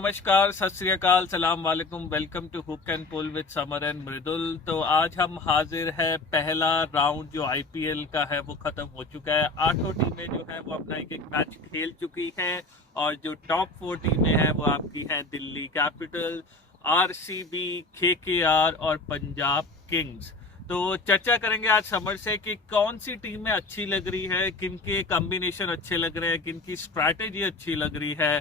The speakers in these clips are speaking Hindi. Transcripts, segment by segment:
नमस्कार, सत श्री अकाल, सलाम वालेकुम, welcome to hook and pull with Samar and Mridul. तो आज हम हाजिर है। पहला राउंड जो आईपीएल का है वो खत्म हो चुका है। 8 टीमें जो है वो अपना एक मैच खेल चुकी हैं और जो टॉप 4 टीमें हैं वो आपकी हैं दिल्ली कैपिटल, आरसीबी, केकेआर और पंजाब किंग्स। तो चर्चा करेंगे आज समर से कि कौन सी टीमें अच्छी लग रही है, किन के कॉम्बिनेशन अच्छे लग रहे हैं, किन की स्ट्रैटेजी अच्छी लग रही है,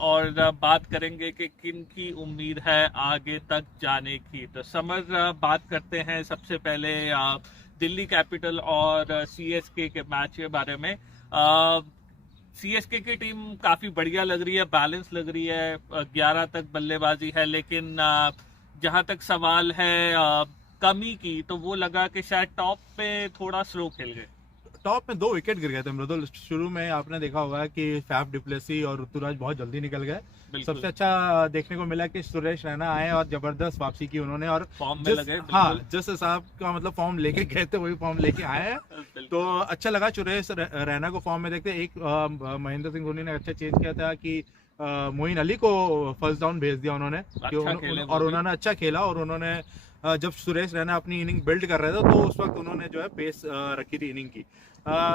और बात करेंगे कि किन की उम्मीद है आगे तक जाने की। तो समर, बात करते हैं सबसे पहले दिल्ली कैपिटल और सीएसके के मैच के बारे में। सीएसके की टीम काफी बढ़िया लग रही है, बैलेंस लग रही है, 11 तक बल्लेबाजी है, लेकिन जहां तक सवाल है कमी की, तो वो लगा कि शायद टॉप पे थोड़ा स्लो खेल गए। टॉप में 2 विकेट गिर गए थे मृदुल। शुरू में आपने देखा होगा कि फैफ डुप्लेसी और ऋतुराज बहुत जल्दी निकल गए। सबसे अच्छा देखने को मिला कि सुरेश रैना आए और जबरदस्त वापसी की उन्होंने, और फॉर्म में लगे। जिस हिसाब का मतलब फॉर्म लेके गए थे वही फॉर्म लेके आए हैं। तो अच्छा लगा सुरेश रैना को फॉर्म में देखते। एक महेंद्र सिंह धोनी ने अच्छा चेंज किया था कि मोइन अली को फर्स्ट डाउन भेज दिया उन्होंने, और उन्होंने अच्छा खेला। और उन्होंने जब सुरेश रैना अपनी इनिंग बिल्ड कर रहे थे तो उस वक्त उन्होंने जो है पेस रखी थी इनिंग की।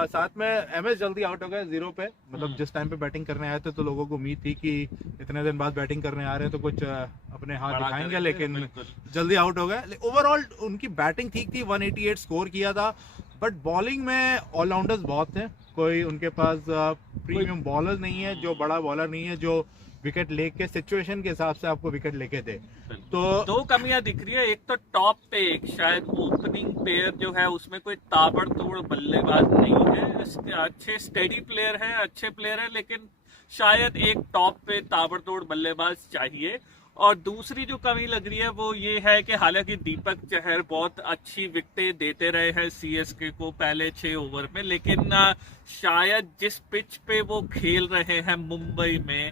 साथ में एमएस जल्दी आउट हो गए 0 पे। मतलब जिस टाइम पे बैटिंग करने आए थे तो लोगों को उम्मीद थी कि इतने दिन बाद बैटिंग करने आ रहे हैं तो कुछ अपने हाथ दिखाएंगे, लेकिन जल्दी आउट हो गए। ओवरऑल उनकी बैटिंग ठीक थी, 188 स्कोर किया था, बट बॉलिंग में ऑलराउंडर्स बहुत थे। कोई उनके पास प्रीमियम बॉलर नहीं है, जो बड़ा बॉलर नहीं है जो विकेट लेके सिचुएशन के हिसाब से आपको विकेट लेके दे। तो 2 कमियां दिख रही है। एक तो टॉप पे एक शायद ओपनिंग पेयर जो है उसमें कोई ताबड़तोड़ बल्लेबाज नहीं है। अच्छे स्टेडी प्लेयर हैं, अच्छे प्लेयर हैं, लेकिन शायद एक टॉप पे ताबड़तोड़ बल्लेबाज चाहिए। और दूसरी जो कमी लग रही है वो ये है कि हालांकि दीपक चहर बहुत अच्छी विकेटें देते रहे हैं सीएसके को पहले 6 ओवर में, लेकिन शायद जिस पिच पे वो खेल रहे हैं मुंबई में,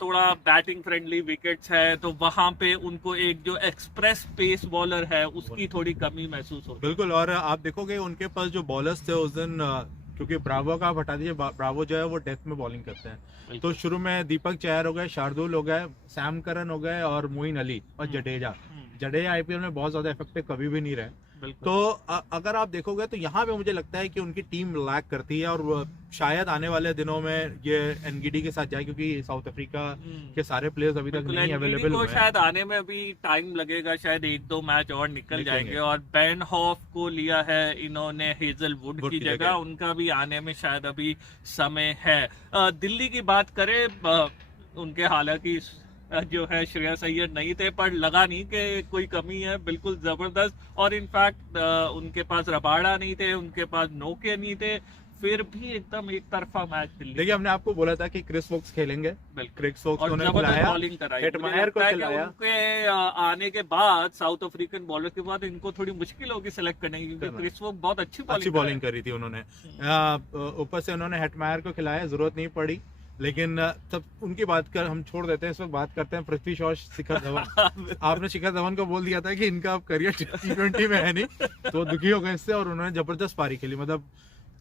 थोड़ा बैटिंग फ्रेंडली विकेट्स है, तो वहां पे उनको एक जो एक्सप्रेस पेस बॉलर है उसकी थोड़ी कमी महसूस होती है। बिल्कुल। और आप देखोगे उनके पास जो बॉलर्स थे उस दिन, क्योंकि ब्रावो का आप हटा दीजिए, ब्रावो जो है वो डेथ में बॉलिंग करते हैं। तो शुरू में दीपक चहर हो गए, शार्दुल हो गए, सैम करन हो गए और मोइन अली और जडेजा आईपीएल में बहुत ज्यादा इफेक्टिव कभी भी नहीं रहे। तो अगर आप देखोगे तो यहाँ पे मुझे लगता है कि उनकी टीम लैक करती है, और शायद आने वाले दिनों में ये एनगीडी के साथ जाए, क्योंकि साउथ अफ्रीका के सारे प्लेयर्स अभी तक नहीं अवेलेबल हुए हैं। शायद आने में अभी टाइम लगेगा, शायद 1-2 मैच और निकल जाएंगे। और बैन हॉफ को लिया है इन्होंने हेजलवुड की जगह, उनका भी आने में शायद अभी समय है। दिल्ली की बात करें, उनके हालांकि जो है श्रेयस अय्यर नहीं थे, पर लगा नहीं कि कोई कमी है, बिल्कुल जबरदस्त। और इनफैक्ट उनके पास रबाड़ा नहीं थे, उनके पास नोके नहीं थे, फिर भी एकदम एक तरफा मैच दिल्ली। देखिए, हमने आपको बोला था कि क्रिस वोक्स खेलेंगे, क्रिस वोक्स को खिलाया, बॉलिंग कराई, हेटमायर को खिलाया। उनके आने के बाद साउथ अफ्रीकन बॉलर के बाद इनको थोड़ी मुश्किल होगी सिलेक्ट करने की, क्योंकि क्रिस वोक्स बहुत अच्छी बॉलिंग करी थी उन्होंने। ऊपर से उन्होंने हेटमायर को खिलाया, जरूरत नहीं पड़ी। लेकिन तब उनकी बात कर हम छोड़ देते हैं, इस वक्त बात करते हैं पृथ्वी शॉ, शिखर धवन। आपने शिखर धवन को बोल दिया था कि इनका अब करियर T20 में है नहीं, तो दुखी हो गए इससे, और उन्होंने जबरदस्त पारी खेली। मतलब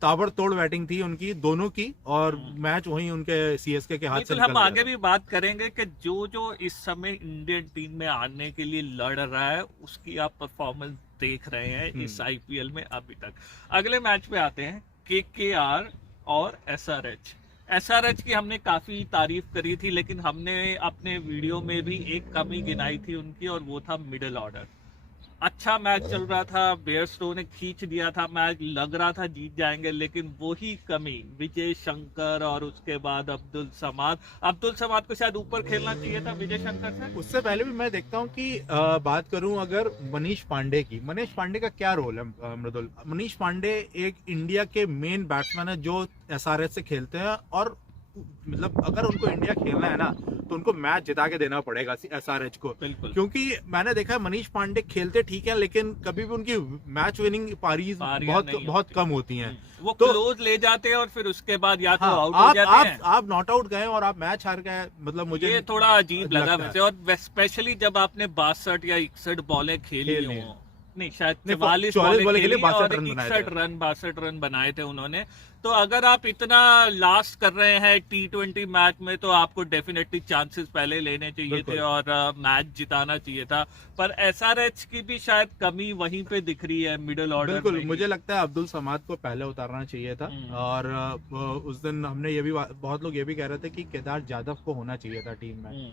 ताबड़तोड़ बैटिंग थी उनकी दोनों की, और मैच वहीं उनके सीएसके के हाथ से निकल गया। हम आगे भी बात करेंगे कि जो इस समय इंडियन टीम में आने के लिए लड़ रहा है उसकी आप परफॉर्मेंस देख रहे हैं इस आईपीएल में अभी तक। अगले मैच पे आते हैं, केकेआर और एसआरएच की हमने काफी तारीफ करी थी, लेकिन हमने अपने वीडियो में भी एक कमी गिनाई थी उनकी, और वो था मिडिल ऑर्डर। अच्छा मैच चल रहा था, बेयरस्टो ने खींच दिया था मैच, लग रहा था जीत जाएंगे, लेकिन वही कमी विजय शंकर और उसके बाद अब्दुल समाद को शायद ऊपर खेलना चाहिए था विजय शंकर से। उससे पहले भी मैं देखता हूँ कि बात करूं अगर मनीष पांडे का क्या रोल है मृदुल। मनीष पांडे एक इंडिया के मेन बैट्समैन है जो एसआरएच से खेलते हैं, और मतलब अगर उनको इंडिया खेलना है ना तो उनको मैच जिता के देना पड़ेगा एसआरएच को। क्योंकि मैंने देखा है मनीष पांडे खेलते ठीक है, लेकिन कभी भी उनकी मैच विनिंग पारीज बहुत कम होती हैं। वो तो क्लोज ले जाते हैं और फिर उसके बाद या तो आउट हो जाते हैं। आप नॉट आउट गए और आप मैच हार गए, मतलब मुझे ये थोड़ा अजीब लगा वैसे। और स्पेशली जब आपने 62 या 61 बॉलें खेली हो, नहीं शायद नहीं, 44 44 बॉलें के लिए खेली 62 और रन बनाए थे। 62 रन बनाए थे उन्होंने। तो अगर आप इतना लास्ट कर रहे हैं T20 मैच में तो आपको डेफिनेटली चांसेस पहले लेने चाहिए बिल्कुल। थे और मैच जिताना चाहिए था। पर एसआरएच की भी शायद कमी वहीं पे दिख रही है मिडिल ऑर्डर बिल्कुल, में ही। मुझे लगता है अब्दुल समाद को पहले उतारना चाहिए था। और उस दिन हमने ये भी बहुत लोग ये भी कह रहे थे कि केदार जाधव को होना चाहिए था टीम में।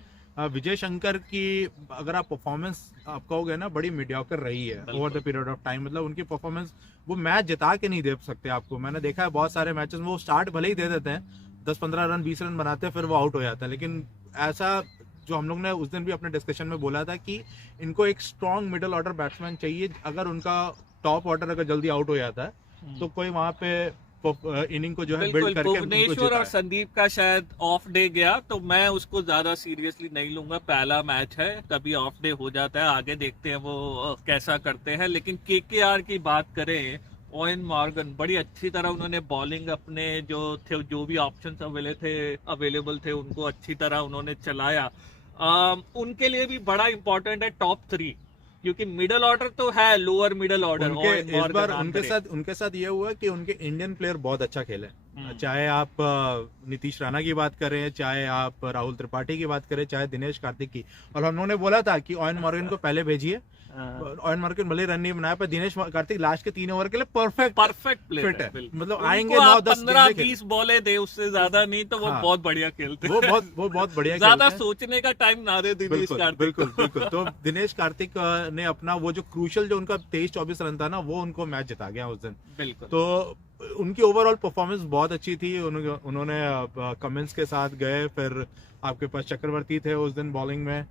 विजय शंकर की अगर आप परफॉर्मेंस आप कहोगे ना, बड़ी मीडियोकर रही है over the period of time. मतलब उनकी परफॉर्मेंस वो मैच जिता के नहीं दे सकते आपको। मैंने देखा है बहुत सारे मैचेस में वो स्टार्ट भले ही दे देते हैं, 10-15 रन 20 रन बनाते हैं, फिर वो आउट हो जाता है। लेकिन ऐसा जो हम लोग ने उस दिन भी अपने डिस्कशन में बोला था कि इनको एक स्ट्रॉन्ग मिडिल ऑर्डर बैट्समैन चाहिए। अगर उनका टॉप ऑर्डर अगर जल्दी आउट हो जाता है तो कोई वहां पे इनिंग को जो है बिल्ड करके उनको भुवनेश्वर और जिताए। संदीप का शायद ऑफ डे गया तो मैं उसको ज्यादा सीरियसली नहीं लूंगा। पहला मैच है, कभी ऑफ डे हो जाता है, आगे देखते हैं वो कैसा करते हैं। लेकिन केकेआर की बात करें, ओवेन मॉर्गन बड़ी अच्छी तरह उन्होंने बॉलिंग अपने जो भी ऑप्शंस अवेलेबल थे उनको अच्छी तरह उन्होंने चलाया। उनके लिए भी बड़ा इंपॉर्टेंट है टॉप 3, क्योंकि मिडिल ऑर्डर तो है, लोअर मिडिल ऑर्डर इस बार उनके साथ ये हुआ कि उनके इंडियन प्लेयर बहुत अच्छा खेले। चाहे आप नीतीश राणा की बात करें, चाहे आप राहुल त्रिपाठी की बात करें, चाहे दिनेश कार्तिक की। और हम लोगों ने बोला था कि ओवेन मॉर्गन को पहले भेजिए। ओवेन मॉर्गन भले रन नहीं बनाया, पर दिनेश कार्तिक लास्ट के 3 ओवर के लिए परफेक्ट प्लेयर फिट है। बिल्कुल। मतलब आएंगे उनको 9-10 15-20 बॉले दे, उससे ज्यादा नहीं, तो वो हाँ। बहुत बढ़िया खेलते हैं। वो बहुत बढ़िया ज्यादा खेलते हैं। सोचने का टाइम ना दे दिनेश कार्तिक। बिल्कुल। तो दिनेश कार्तिक ने अपना वो जो क्रूशियल जो उनका 23-24 रन था ना, वो उनको मैच जिता गया उस दिन। बिल्कुल। तो उनकी ओवरऑल परफॉर्मेंस बहुत अच्छी थी। उन्होंने कमिंस के साथ गए, फिर आपके पास चक्रवर्ती थे उस दिन बॉलिंग में,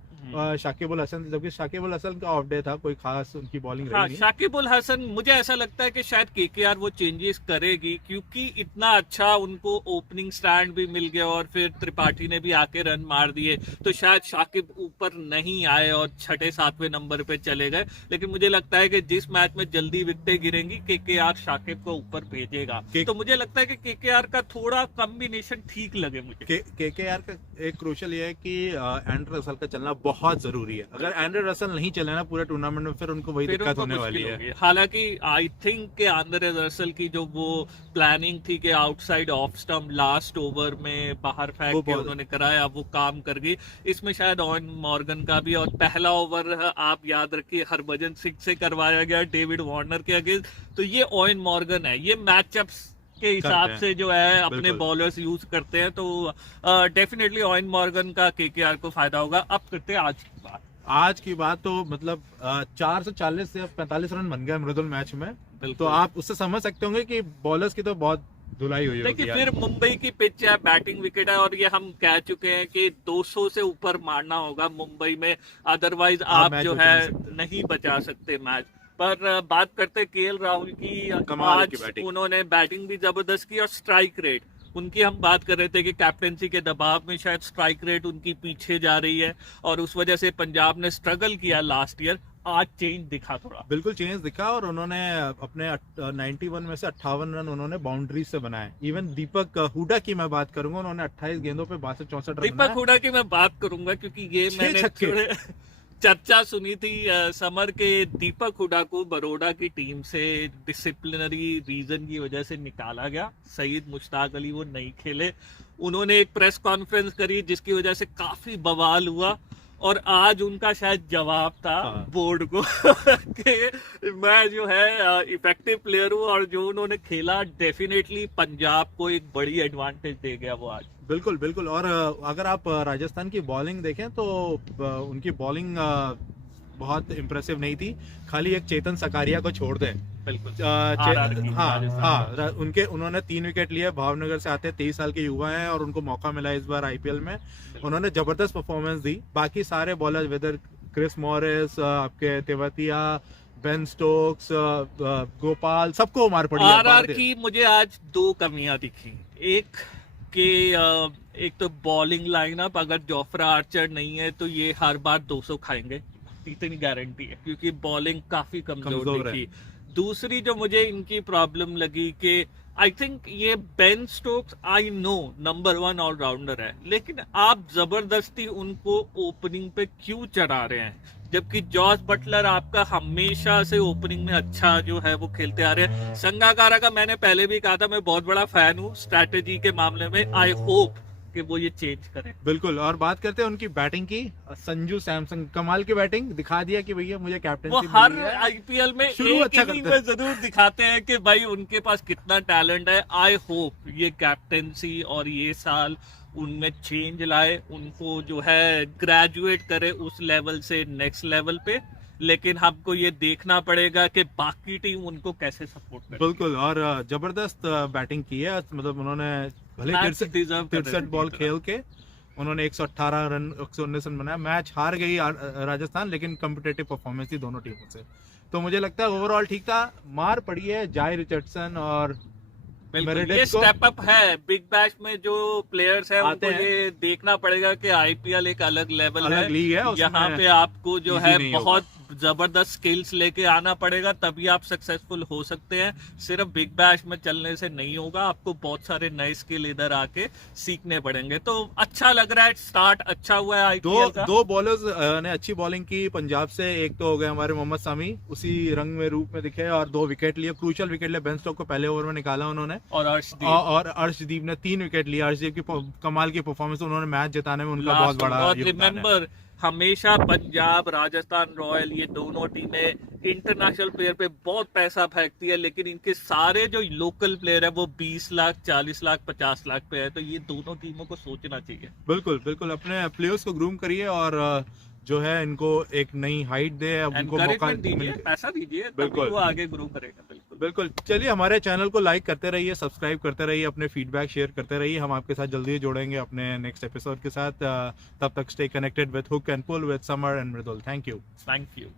शाकिब उल हसन, जबकि शाकिब उल हसन का ऑफ डे था, कोई खास उनकी बॉलिंग रही नहीं। शाकिब उल हसन, मुझे ऐसा लगता है कि शायद केकेआर वो चेंजेस करेगी, क्योंकि इतना अच्छा उनको ओपनिंग स्टैंड भी मिल गया और फिर त्रिपाठी ने भी आके रन मार दिए, तो शायद शाकिब ऊपर नहीं आए और 6-7वें नंबर पे चले गए। लेकिन मुझे लगता है कि जिस मैच में जल्दी विकेटें गिरेंगी केकेआर शाकिब को ऊपर भेजेगा। तो मुझे लगता है कि केकेआर का थोड़ा कॉम्बिनेशन ठीक लगे मुझे। केकेआर का एक क्रूशियल ये है कि एंड्रे रसल का चलना बहुत जरूरी है। अगर एंड्रे रसल नहीं चले ना पूरे टूर्नामेंट में, फिर उनको वही दिक्कत होने वाली है। हालांकि आई थिंक के एंड्रे रसल की जो वो प्लानिंग थी कि outside off stump last over में बाहर फेंक के उन्होंने कराया, वो काम कर गई। इसमें शायद ओवेन मॉर्गन का भी, और पहला ओवर आप याद रखिए हरभजन सिंह से करवाया गया डेविड वार्नर के अगेंस्ट। तो ये ओवेन मॉर्गन है, ये मैचअप्स के हिसाब से जो है अपने बॉलर्स यूज करते हैं। तो डेफिनेटली ओवेन मॉर्गन का केकेआर को फायदा होगा। अब करते हैं आज की बात। तो मतलब 440 से 45 रन बन गए मृदुल मैच में। तो आप उससे समझ सकते होंगे कि बॉलर्स की तो बहुत धुलाई हुई होगी। देखिए, फिर मुंबई की पिच है, बैटिंग विकेट है, और ये हम कह चुके हैं कि 200 से ऊपर मारना होगा मुंबई में, अदरवाइज आप जो है नहीं बचा सकते मैच। पर बात करते केएल राहुल की, आज उन्होंने बैटिंग भी जबरदस्त की और स्ट्राइक रेट उनकी हम बात कर रहे थे कि कैप्टेंसी के दबाव में शायद स्ट्राइक रेट उनकी पीछे जा रही है और उस वजह से पंजाब ने स्ट्रगल किया लास्ट ईयर। आज चेंज दिखा, थोड़ा बिल्कुल चेंज दिखा, और उन्होंने अपने 91 में से 58 रन उन्होंने बाउंड्री से बनाए। इवन दीपक हुडा की मैं बात करूंगा, उन्होंने 28 गेंदों पे 62-64 रन। दीपक हुडा की मैं बात करूंगा क्योंकि ये मैंने चर्चा सुनी थी समर के। दीपक हुडा को बरोडा की टीम से डिसिप्लिनरी रीजन की वजह से निकाला गया। सईद मुश्ताक अली वो नहीं खेले। उन्होंने एक प्रेस कॉन्फ्रेंस करी जिसकी वजह से काफी बवाल हुआ, और आज उनका शायद जवाब था बोर्ड को कि मैं जो है इफेक्टिव प्लेयर हूँ, और जो उन्होंने खेला डेफिनेटली पंजाब को एक बड़ी एडवांटेज दे गया वो आज। बिल्कुल। और अगर आप राजस्थान की बॉलिंग देखें तो उनकी बॉलिंग बहुत इम्प्रेसिव नहीं थी। खाली एक चेतन सकारिया को छोड़ दें, बिल्कुल उन्होंने 3 विकेट लिए। भावनगर से आते 23 साल के युवा हैं और उनको मौका मिला इस बार आईपीएल में। उन्होंने जबरदस्त परफॉर्मेंस दी। बाकी सारे बॉलर, वेदर क्रिस मॉरिस, आपके तेवतिया, बेन स्टोक्स, गोपाल, सबको मार पड़ी। आरआर की मुझे आज 2 कमियां दिखी। एक तो बॉलिंग लाइनअप, अगर जोफ्रा आर्चर नहीं है तो ये हर बार 200 खाएंगे, इतनी गारंटी है, क्योंकि बॉलिंग काफी कमजोर दिखी। दूसरी जो मुझे इनकी प्रॉब्लम लगी कि आई थिंक ये Ben Stokes I know number 1 allrounder है, लेकिन आप जबरदस्ती उनको ओपनिंग पे क्यों चढ़ा रहे हैं, जबकि जॉस बटलर आपका हमेशा से ओपनिंग में अच्छा जो है वो खेलते आ रहे हैं। संगाकारा का मैंने पहले भी कहा था, मैं बहुत बड़ा फैन हूँ स्ट्रैटेजी के मामले में। आई होप कि वो ये चेंज करें। बिल्कुल। और बात करते हैं उनकी बैटिंग की, संजू सैमसन कमाल की बैटिंग दिखा दिया कि भैया मुझे वो कैप्टनसी हर मिली है। आईपीएल में शुरू एक अच्छा इनिंग करते में जरूर दिखाते हैं कि भाई उनके पास कितना टैलेंट है। आई होप ये कैप्टनसी और ये साल उनमें चेंज लाए, उनको जो है ग्रेजुएट करे उस लेवल से नेक्स्ट लेवल पे। लेकिन हमको ये देखना पड़ेगा कि बाकी टीम उनको कैसे सपोर्ट करे। बिल्कुल। और जबरदस्त बैटिंग की है, मतलब उन्होंने भले Match deserve कर रहे 63 थे बॉल जीतना। तो। खेल के उन्होंने 118 रन 119 रन बनाया। मैच हार गई राजस्थान, लेकिन कम्पिटेटिव परफॉर्मेंस थी दोनों टीमों से। तो मुझे लगता है ओवरऑल ठीक था। मार पड़ी है जाय रिचर्डसन और बिल्कुल, ये मेरेडिथ को। स्टेप अप है। बिग बैश में जो प्लेयर्स हैं आते उनको हैं। ये देखना पड़ेगा कि आईपीएल एक अलग लेवल अलग है, लीग है, उसमें यहाँ पे आपको जो easy है नहीं बहुत जबरदस्त स्किल्स लेके आना पड़ेगा, तभी आप सक्सेसफुल हो सकते हैं। सिर्फ बिग बैश में चलने से नहीं होगा, आपको बहुत सारे नए स्किल इधर आके सीखने पड़ेंगे। तो अच्छा लग रहा है, स्टार्ट अच्छा हुआ है आईपीएल का। दो बॉलर्स ने अच्छी बॉलिंग की पंजाब से। एक तो हो गए हमारे मोहम्मद सामी, उसी रंग में रूप में दिखे और 2 विकेट लिए, क्रूशियल विकेट लिए। बेन स्टोक को पहले ओवर में निकाला उन्होंने, और अर्शदीप और अर्शदीप ने 3 विकेट लिए। अर्शदीप की कमाल की परफॉर्मेंस, उन्होंने मैच जिताने में उनका बहुत बड़ा और योगदान है। रिमेंबर, हमेशा पंजाब राजस्थान रॉयल ये दोनों टीमें इंटरनेशनल प्लेयर पे बहुत पैसा फेंकती है, लेकिन इनके सारे जो लोकल प्लेयर है वो 20 लाख 40 लाख 50 लाख पे है। तो ये दोनों टीमों को सोचना चाहिए। बिल्कुल बिल्कुल, अपने प्लेयर्स को ग्रूम करिए और जो है इनको एक नई हाइट दे, अब उनको मौका एनकरेजमेंट दीजिए, मिले। पैसा दीजिए, तभी बिल्कुल। वो आगे ग्रो करेगा। बिल्कुल बिल्कुल। चलिए, हमारे चैनल को लाइक करते रहिए, सब्सक्राइब करते रहिए, अपने फीडबैक शेयर करते रहिए। हम आपके साथ जल्दी ही जुड़ेंगे अपने नेक्स्ट एपिसोड के साथ। तब तक stay connected with hook and pull with Samar and Mridul. Thank you. Thank you.